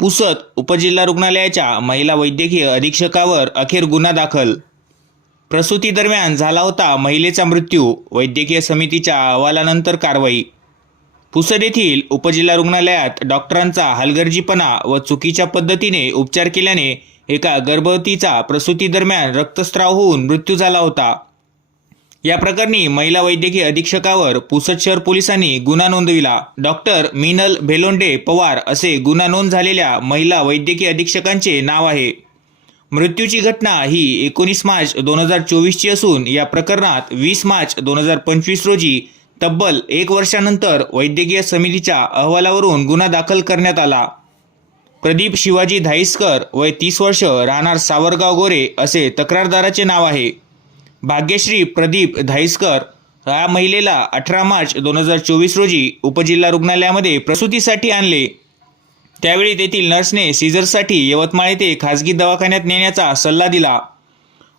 पुसत उपजिल्हा रुग्णालयाच्या महिला वैद्यकीय अधीक्षकावर अखेर गुन्हा दाखल. प्रसूती दरम्यान झाला होता महिलेचा मृत्यू वैद्यकीय समितीच्या अहवालानंतर कारवाई. पुसद येथील उपजिल्हा रुग्णालयात डॉक्टरांचा हलगर्जीपणा व चुकीच्या पद्धतीने उपचार केल्याने एका गर्भवतीचा प्रसूती दरम्यान रक्तस्राव होऊन मृत्यू झाला होता. या प्रकरणी महिला वैद्यकीय अधीक्षकावर पुसद शहर पोलिसांनी गुन्हा नोंदविला. डॉक्टर मिनल भेलोंडे पवार असे गुन्हा नोंद झालेल्या महिला वैद्यकीय अधीक्षकांचे नाव आहे. मृत्यूची घटना ही एकोणीस मार्च दोन हजार चोवीसची असून या प्रकरणात वीस मार्च दोन हजार पंचवीस रोजी तब्बल एक वर्षानंतर वैद्यकीय समितीच्या अहवालावरून गुन्हा दाखल करण्यात आला. प्रदीप शिवाजी धाईसकर वय तीस वर्ष राहणार सावरगाव गोरे असे तक्रारदाराचे नाव आहे. भाग्यश्री प्रदीप धाईसकर या महिलेला अठरा मार्च दोन हजार चोवीस रोजी उपजिल्हा रुग्णालयामध्ये प्रसूतीसाठी आणले. त्यावेळी तेथील नर्सने सीझरसाठी यवतमाळ येथे खासगी दवाखान्यात नेण्याचा सल्ला दिला.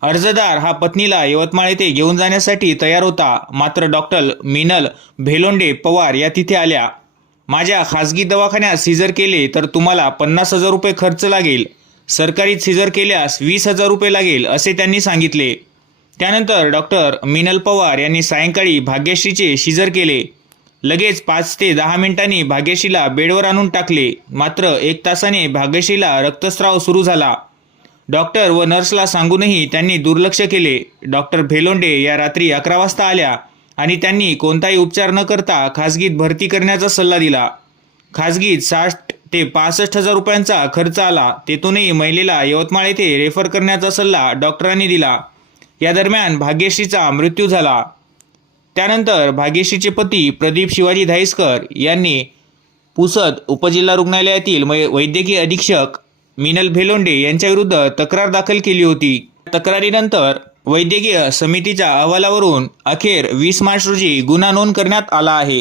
अर्जदार हा पत्नीला यवतमाळ येथे घेऊन जाण्यासाठी तयार होता. मात्र डॉक्टर मिनल भेलोंडे पवार या तिथे आल्या. माझ्या खासगी दवाखान्यात सीझर केले तर तुम्हाला पन्नास हजार रुपये खर्च लागेल. सरकारी सीझर केल्यास वीस हजार रुपये लागेल असे त्यांनी सांगितले. त्यानंतर डॉक्टर मिनल पवार यांनी सायंकाळी भाग्यश्रीचे शिजर केले. लगेच पाच ते दहा मिनिटांनी भाग्यश्रीला बेडवर आणून टाकले. मात्र एक तासाने भाग्यश्रीला रक्तस्राव सुरू झाला. डॉक्टर व नर्सला सांगूनही त्यांनी दुर्लक्ष केले. डॉक्टर भेलोंडे या रात्री अकरा वाजता आल्या आणि त्यांनी कोणताही उपचार न करता खासगीत भरती करण्याचा सल्ला दिला. खासगीत साठ ते पासष्ट हजार रुपयांचा खर्च आला. तेथूनही महिलेला यवतमाळ येथे रेफर करण्याचा सल्ला डॉक्टरांनी दिला. या दरम्यान भाग्यश्रीचा मृत्यू झाला. त्यानंतर भाग्यश्रीचे पती प्रदीप शिवाजी धाईसकर यांनी पुसद उपजिल्हा रुग्णालयातील मै- वैद्यकीय अधीक्षक मिनल भेलोंडे यांच्याविरुद्ध तक्रार दाखल केली होती. तक्रारीनंतर वैद्यकीय समितीच्या अहवालावरून अखेर वीस मार्च रोजी गुन्हा नोंद करण्यात आला आहे.